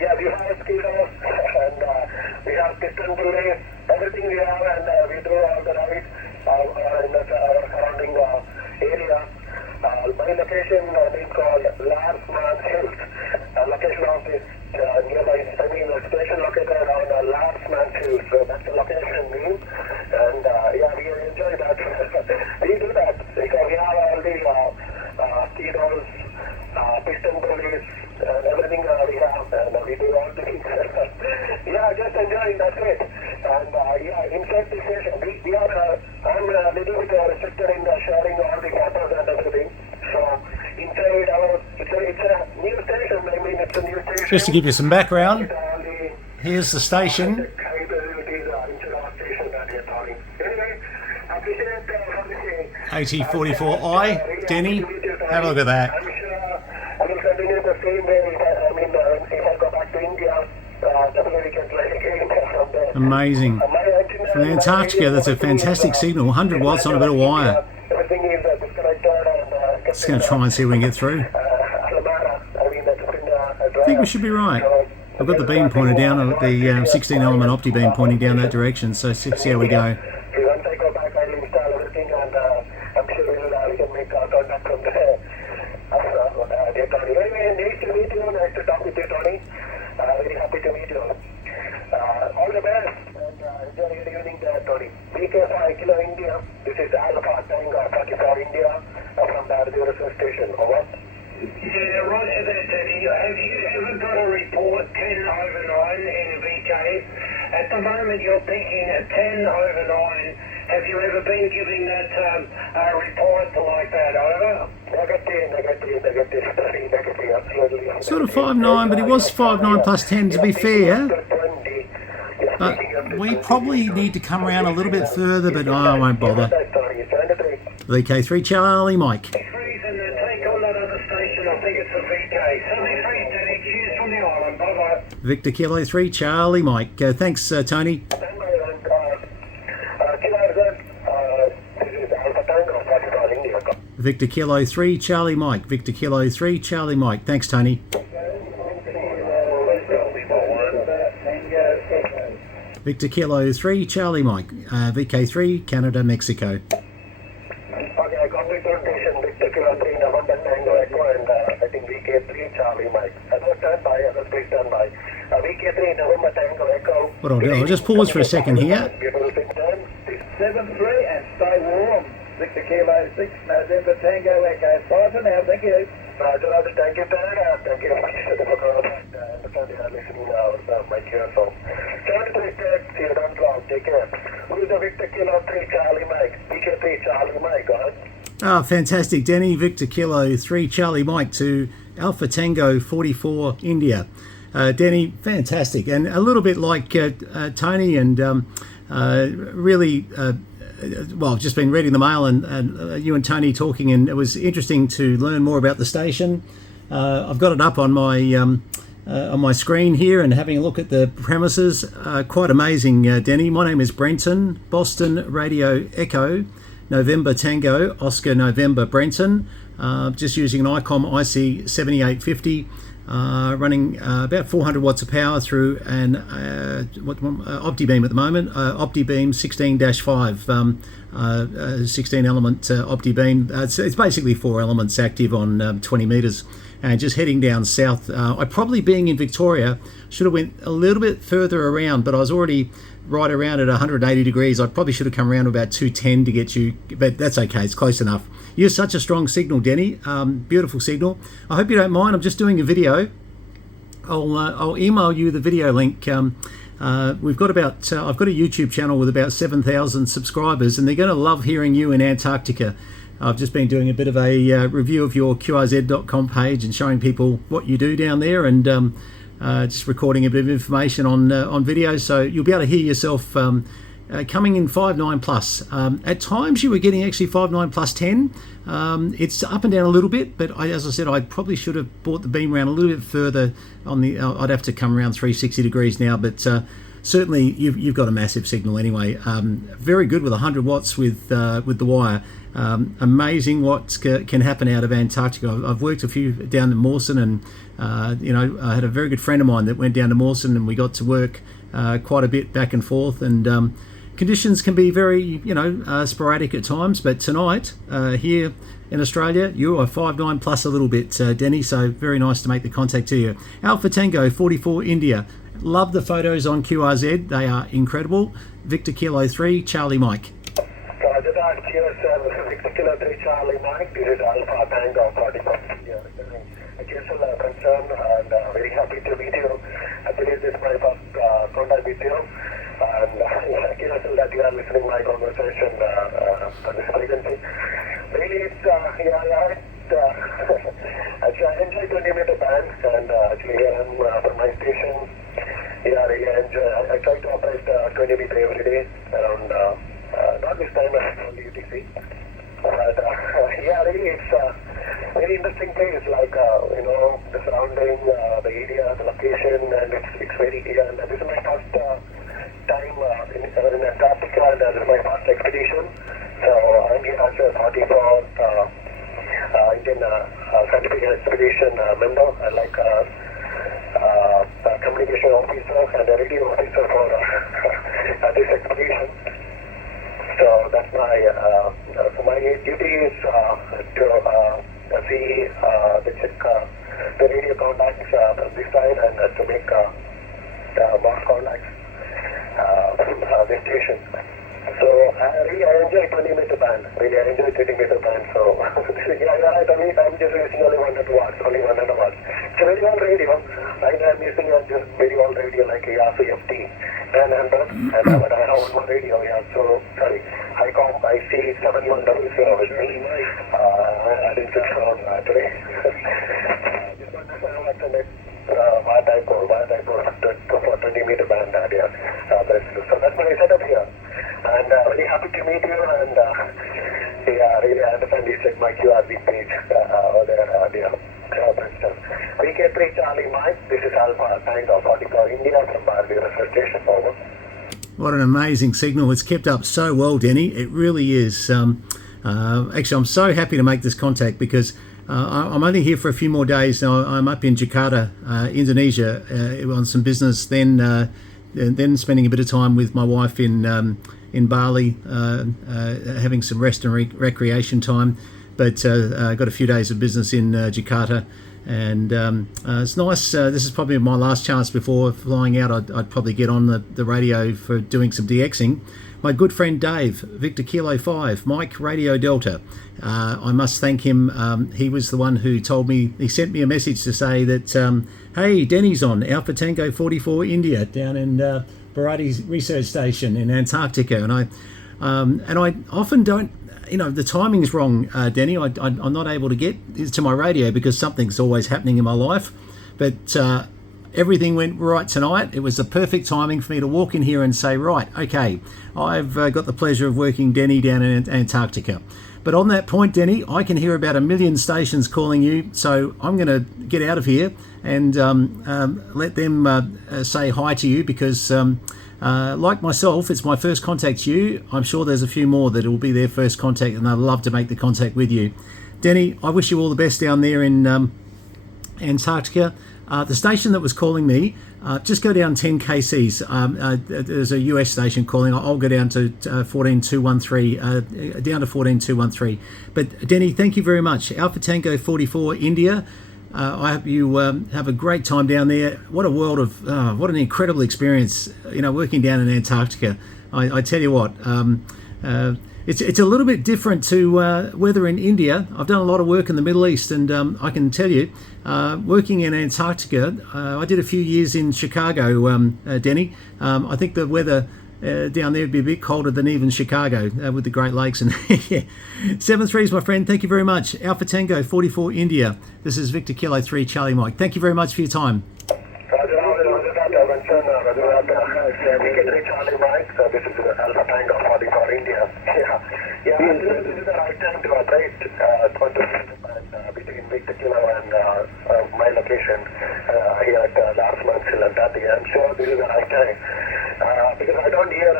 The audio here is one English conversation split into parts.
yeah, we have mosquitoes and we have piston pulleys, everything we have, and we do all the rides in the surrounding area. My location is called Larsman Hills. Location of this nearby, the station located on Larsman Hills. So that's the location name. And yeah, we enjoy that. We do that because we have all the mosquitoes, piston pulleys, and everything we have, and we do all the things. Yeah, just enjoying, that's it. And yeah, inside the station, we are, I'm a little bit restricted in sharing all the photos and everything. So inside our, it's a new station, I mean, it's a new station. Just to give you some background, here's the station. AT44I, Denney, have a look at that. I'm sure I will continue the same way. I mean, if I go back to India, definitely can play again from there. Amazing. From Antarctica, that's a fantastic signal. 100 watts on a bit of wire. Everything is disconnected and Just going to try and see if we can get through. I think we should be right. I've got the beam pointed down, the 16 element opti beam pointing down that direction, so see how we go. Once I go back, I'll install everything, and I'm sure we can make contact from there. Dear Tony, very nice to meet you. Nice to talk with you, Tony. Very happy to meet you. All the best, and enjoy your evening there, Tony. VK5 Kilo India. This is Alpha Tango 44 India from the research station. Over. Yeah, right there, Teddy. Have you ever got a report 10 over 9 in VK? At the moment you're peaking at 10 over 9. Have you ever been giving that report like that, over? Negative, absolutely. Sort of 5.9, but it was 5.9 plus 10 to be fair. But we probably need to come around a little bit further, but I won't bother. VK3 Charlie Mike. Victor Kilo 3 Charlie Mike. Thanks, Tony. Victor Kilo 3 Charlie Mike. Victor Kilo 3 Charlie Mike. Thanks, Tony. Victor Kilo 3 Charlie Mike. VK3 Canada, Mexico. Okay, I got the notation, Victor Kilo 3 November Tango Echo, and I think VK3 Charlie Mike. Other standby, other please stand by. VK3 November Tango Echo. What I'll do, I'll just pause for a second here. 7-3 and stay warm. Victor Kilo 6 November Tango Echo. Bye for now, thank you. Roger, thank you, Dad. Thank you very much for the call. Understand you are listening now, my care phone. 7-3, you don't long, take care. Who is the Victor Kilo 3 Charlie Mike? VK3 Charlie Mike, Ah, fantastic, Denney. Victor Kilo 3 Charlie Mike to Alpha Tango 44 India. Denney, fantastic, and a little bit like Tony, and really, well, I've just been reading the mail, and you and Tony talking, and it was interesting to learn more about the station. I've got it up on my screen here and having a look at the premises. Quite amazing, Denney. My name is Brenton, Boston Radio Echo, November Tango, Oscar November Brenton. Just using an ICOM IC 7850. Running about 400 watts of power through an OptiBeam at the moment, OptiBeam 16-5, 16 element OptiBeam. It's basically 4 elements active on 20 meters, and just heading down south. I probably, being in Victoria, should have went a little bit further around, but I was already right around at 180 degrees. I probably should have come around to about 210 to get you, but that's okay, it's close enough. You're such a strong signal, Denney. Beautiful signal. I hope you don't mind. I'm just doing a video. I'll email you the video link. We've got about I've got a YouTube channel with about 7,000 subscribers, and they're going to love hearing you in Antarctica. I've just been doing a bit of a review of your QRZ.com page and showing people what you do down there, and just recording a bit of information on video, so you'll be able to hear yourself coming in 5.9 plus. At times you were getting actually 5.9 plus 10. It's up and down a little bit, but as I said, I probably should have brought the beam around a little bit further. I'd have to come around 360 degrees now, but certainly you've got a massive signal anyway. Very good with 100 watts with the wire. amazing what can happen out of Antarctica. I've worked a few down in Mawson, and I had a very good friend of mine that went down to Mawson, and we got to work quite a bit back and forth, and conditions can be very sporadic at times, but tonight here in Australia you are 5'9" plus a little bit, Denney, so very nice to make the contact to you. Alpha Tango 44 India, love the photos on QRZ, they are incredible. Victor Kilo 3 Charlie Mike. Roger that, QSL Victor Kilo 3 Charlie Mike, this is Alpha Tango 44 India. A QSL concern, and very happy to meet you. I believe this is my first contact with you. And QSL that you are listening to my conversation on this frequency. Really, it's, actually I enjoy 20-meter band, and actually here I'm from my station. Yeah, really I enjoy. I try to operate 20 meter every day around, not this time, only UTC. But really it's very interesting place, like, the surrounding, the area, the location, and it's very clear. And this is my first time in Antarctica, and this is my first expedition. So I'm here as a 44th Indian scientific expedition member, like communication officer and a radio officer for this expedition. So that's my duty is to see the check the radio contacts from this side, and to make mass contacts from this station. So I enjoy 20-meter band. Really, I enjoy 30-meter band. So I'm just using only 100 watts, It's a very old radio. Right now I'm using a just very old radio like a RCFT 900, but I have one more radio. Yeah, so sorry. I see 710 is here with me. I didn't switch on today. Just want to know what the next for 20-meter band area. So that's my setup here. And very happy to meet you, and really I understand you check my QRZ page over there, Brenton. VK3 Charlie Mike, this is Alpha Tango 44 India from Bharati Research Station, over. What an amazing signal. It's kept up so well, Denney. It really is. Actually, I'm so happy to make this contact because I'm only here for a few more days. Now I'm up in Jakarta, Indonesia, on some business, then spending a bit of time with my wife in Bali, having some rest and recreation time. But got a few days of business in Jakarta, and it's nice. This is probably my last chance before flying out. I'd probably get on the radio for doing some DXing. My good friend Dave, Victor Kilo 5, Mike Radio Delta. I must thank him. He was the one who told me, he sent me a message to say that, hey, Denney's on Alpha Tango 44 India down in Bharati Research Station in Antarctica. And I often don't, the timing's wrong, Denney. I'm not able to get to my radio because something's always happening in my life. But everything went right tonight. It was the perfect timing for me to walk in here and say, right, okay, I've got the pleasure of working Denney down in Antarctica. But on that point, Denney, I can hear about 1 million stations calling you, so I'm going to get out of here and let them say hi to you because, like myself, it's my first contact to you. I'm sure there's a few more that will be their first contact, and I'd love to make the contact with you. Denney, I wish you all the best down there in Antarctica. The station that was calling me, just go down 10 kcs. There's a US station calling. I'll go down to 14213, down to 14213. But Denney, thank you very much. Alpha Tango 44 India. I hope you have a great time down there. What a world of, what an incredible experience, working down in Antarctica. I tell you what, it's a little bit different to weather in India. I've done a lot of work in the Middle East, and I can tell you, working in Antarctica, I did a few years in Chicago, Denney. I think the weather down there would be a bit colder than even Chicago with the Great Lakes. And 7-3 is my friend. Thank you very much. Alpha Tango 44 India. This is Victor Kilo 3 Charlie Mike. Thank you very much for your time. Charlie Mike, so this is Alpha Tango 44 India. This is the right time to operate between Victor Kilo and my location here at last month in Antarctica. I'm sure this is the right time because I don't hear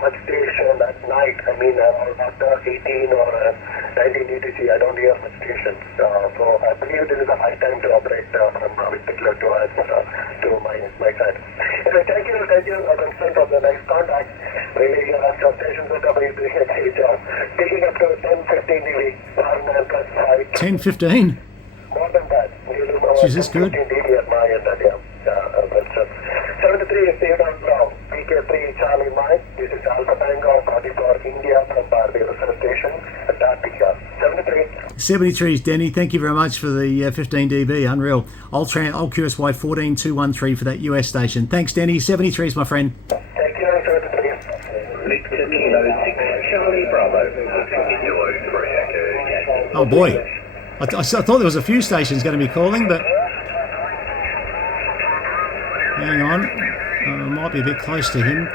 much station that night, I mean after 18 or 19 UTC, I don't hear much stations. So I believe this is a high time to operate from particular to my side. Anyway, thank you, Vincent, of the nice contact. Really, your station setup is doing a great job. Taking up to 10-15 dB, plus 5. 10-15. More than that. Jeez, that's good. 15 dB at my end, yeah. 73 is Theodore Brown, PK3 Charlie Mike. This is Alpha Tango, 44 India from Bharati Research Station, Antarctica. 73. 73 is Denney. Thank you very much for the 15 dB. Unreal. I'll QSY 14213 for that US station. Thanks, Denney. 73 is my friend. Thank you, 73. Victor Kilo 6 Charlie Bravo. Kilo 3 Echo. Oh boy. I thought there was a few stations going to be calling, but hang on. Might be a bit close to him.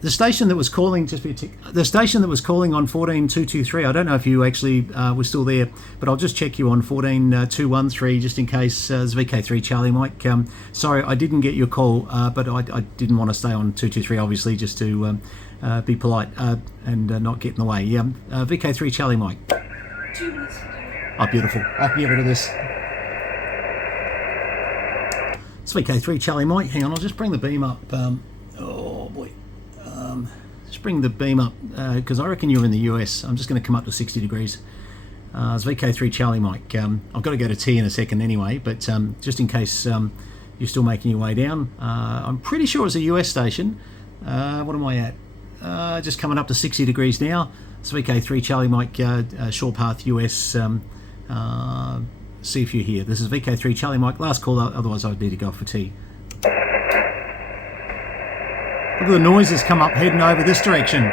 The station that was calling, the station that was calling on 14223. I don't know if you actually were still there, but I'll just check you on 14213 just in case. It's VK3 Charlie Mike. Sorry, I didn't get your call, but I didn't want to stay on 223, obviously, just to be polite and not get in the way. Yeah, VK3 Charlie Mike. 2 minutes. Oh, beautiful. I can get rid of this. It's VK3 Charlie Mike. Hang on, I'll just bring the beam up. Oh boy. Just bring the beam up because I reckon you're in the US. I'm just going to come up to 60 degrees. It's VK3 Charlie Mike. I've got to go to T in a second anyway, but just in case you're still making your way down, I'm pretty sure it's a US station. What am I at? Just coming up to 60 degrees now. It's VK3 Charlie Mike, short path US. See if you're here. This is VK3 Charlie Mike. Last call, otherwise I'd need to go for T. Look at the noise that's come up heading over this direction.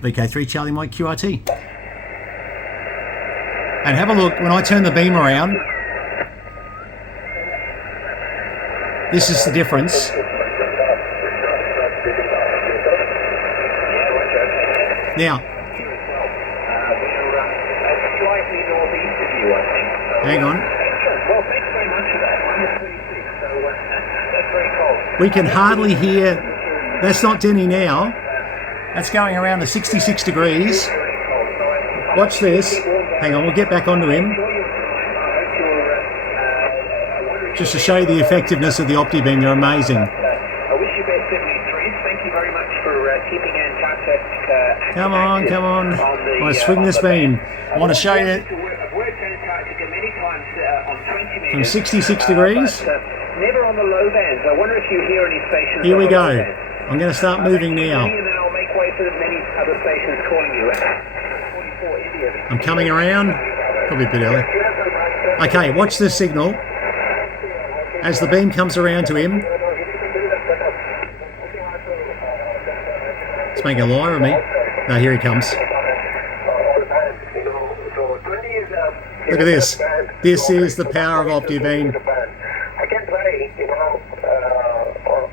VK3 Charlie Mike QRT. And have a look, when I turn the beam around, this is the difference. Now, hang on. Well, thanks very much for that. Minus 36, so that's very cold. We can hardly hear. That's not Denney now. That's going around to 66 degrees. Watch this. Hang on, we'll get back onto him. Just to show you the effectiveness of the OptiBeam, they're amazing. I wish you best 73s. Thank you very much for keeping Antarctica. Come on, come on. I want to swing this beam. I want to show you I've worked Antarctica many times on 20 from meters. 66 degrees. Never on the low bands. I wonder if you hear any stations. Here we on the low go. bands. I'm going to start moving now. And then I'll make way for the many other stations calling you. 44 India. I'm coming around. Probably a bit early. Okay, watch this signal. As the beam comes around to him. It's making a liar of me. No, here he comes. Look at this. This is the power of OptiBeam. I can try,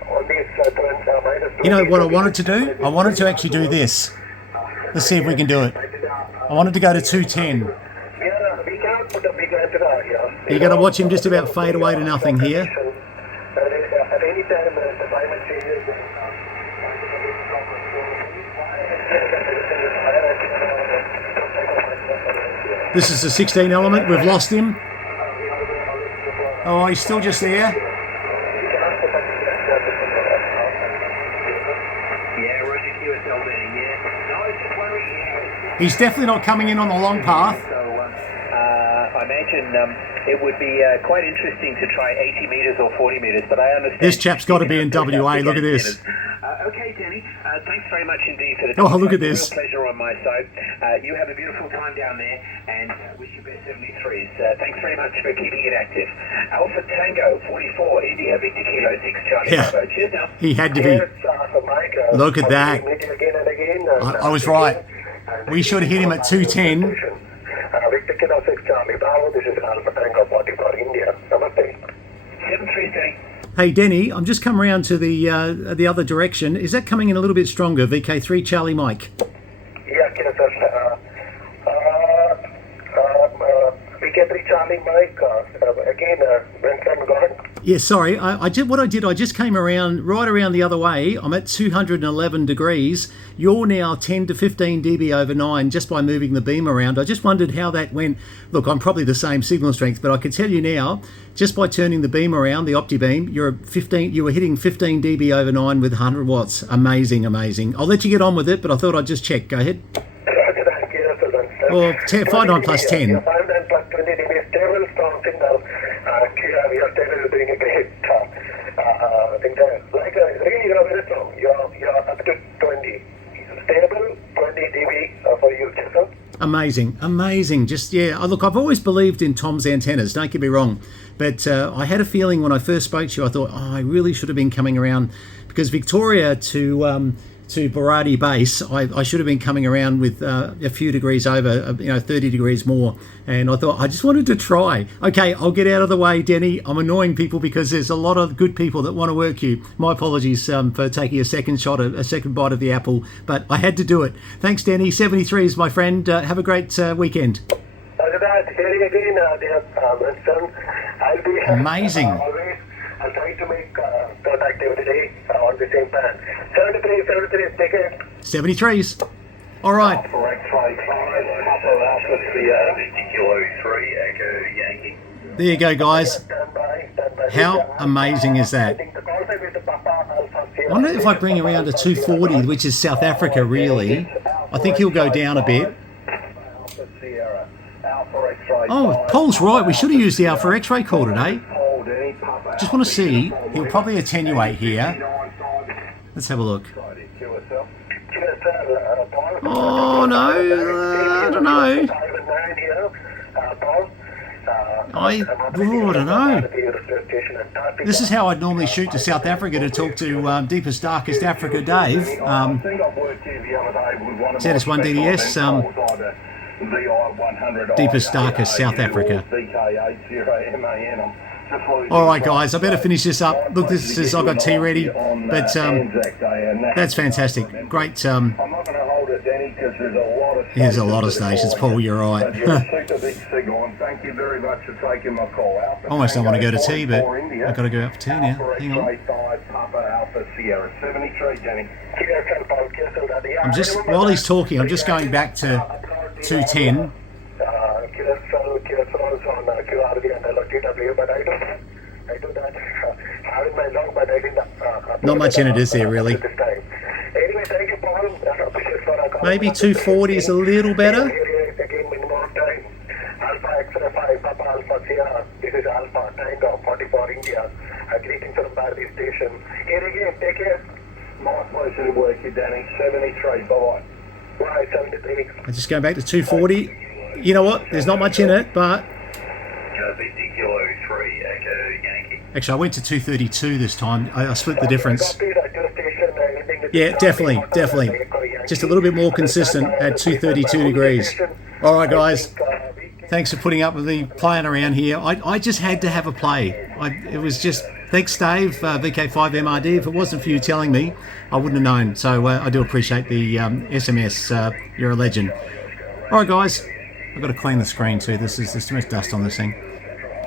on these minus. You know what I wanted to do? I wanted to actually do this. Let's see if we can do it. I wanted to go to 210. Yeah, we cannot put a big antenna here. You're going to watch him just about fade away to nothing here. At any time, the climate changes. This is the 16 element. We've lost him. Oh, he's still just there. Yeah, Roger QSL there, yeah. No, I was just wondering, He's definitely not coming in on the long path. So, I imagine it would be quite interesting to try 80 metres or 40 metres, but I understand... This chap's got to be in WA. Look at this. Okay, Denney, thanks very much indeed for the Oh, time. look at this. Real pleasure on my side. You have a beautiful time down there, and wish you best 73s. Thanks very much for keeping it active. Alpha Tango 44 India Victor Kilo 6 Charlie Yeah. Bravo. Cheers now. He had to be. Look at that. I was right. We should hit him at 210. Victor Kilo 6 Charlie Bravo. This is Alpha Tango 44 India. Namaste. 73s, Denney. Hey, Denney, I'm just come around to the other direction. Is that coming in a little bit stronger? VK3 Charlie Mike. Yeah, sir. VK3 Charlie Mike. Again, Brenton, go ahead. Yeah, sorry. I did what I did. I just came around right around the other way. I'm at 211 degrees. You're now 10 to 15 dB over 9 just by moving the beam around. I just wondered how that went. Look, I'm probably the same signal strength, but I can tell you now, just by turning the beam around, the opti beam, you were hitting 15 dB over 9 with 100 watts. Amazing, amazing. I'll let you get on with it, but I thought I'd just check. Go ahead. Or 5.9 plus 10. 5.9 plus 20 dB stable, strong signal. Your stable is doing a great job. I think like really you're very strong. You're up to 20. Stable 20 dB for you, Jason. Amazing, amazing. Just, yeah, look, I've always believed in Tom's antennas, don't get me wrong. But I had a feeling when I first spoke to you, I thought, I really should have been coming around because Victoria to Bharati base, I should have been coming around with a few degrees over, 30 degrees more. And I thought, I just wanted to try. Okay, I'll get out of the way, Denney. I'm annoying people because there's a lot of good people that want to work you. My apologies for taking a second shot, a second bite of the apple, but I had to do it. Thanks, Denney. 73 is my friend. Have a great weekend. Hearing again, dear Brenton, I'll be amazing. Always. I'll try to make that activity on the same plan. 73, take it. 73s. All right. There you go, guys. How amazing is that? I wonder if I bring around a 240, which is South Africa, really. I think he'll go down a bit. Oh, Paul's right. We should have used the Alpha X-ray call today. Just want to see. He'll probably attenuate here. Let's have a look. Oh, no. I don't know. I don't know. This is how I'd normally shoot to South Africa to talk to Deepest Darkest Africa Dave. ZS1 DDS. Deepest Darkest South Africa. All right, guys, I better finish this up. Look, this is I've got tea ready, but that's fantastic. Great. I'm not going to hold it, Denney, because there's a lot of stations. Paul, you're right. Thank you very much for taking my call. Almost don't want to go to tea, but I've got to go out for tea now. Hang on. I'm just while he's talking, I'm just going back to 210. Not much in it, is there, really? Maybe 240 is a little better. This is Alpha Tango 44 India. Greetings from Bharati station. Here again, take care. My pleasure to work you, Denney. 73, bye-bye. Right, 73. I'm just going back to 240. You know what? There's not much in it, but... Actually, I went to 232 this time. I split the difference. Yeah, definitely. Just a little bit more consistent at 232 degrees. All right, guys. Thanks for putting up with me playing around here. I just had to have a play. It was just... Thanks, Dave, VK5MRD. If it wasn't for you telling me, I wouldn't have known. So I do appreciate the SMS. You're a legend. All right, guys. I've got to clean the screen too. There's too much dust on this thing.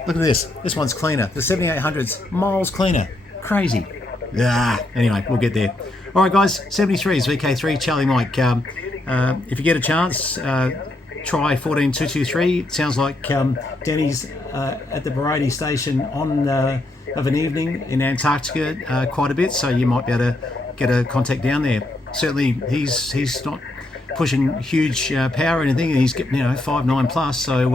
Look at this. This one's cleaner. The 7800's miles cleaner. Crazy. Anyway, we'll get there. All right, guys. 73 is VK3 Charlie Mike. If you get a chance, try 14223. It sounds like Denney's at the Bharati station on of an evening in Antarctica quite a bit, so you might be able to get a contact down there. Certainly, he's not pushing huge power or anything, and he's 5.9 plus. So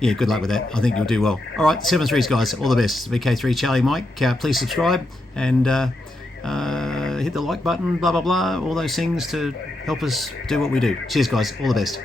yeah, good luck with that. I think you'll do well. All right, 7-3s, guys. All the best. VK3 Charlie Mike. Please subscribe and hit the like button. Blah blah blah. All those things to help us do what we do. Cheers, guys. All the best.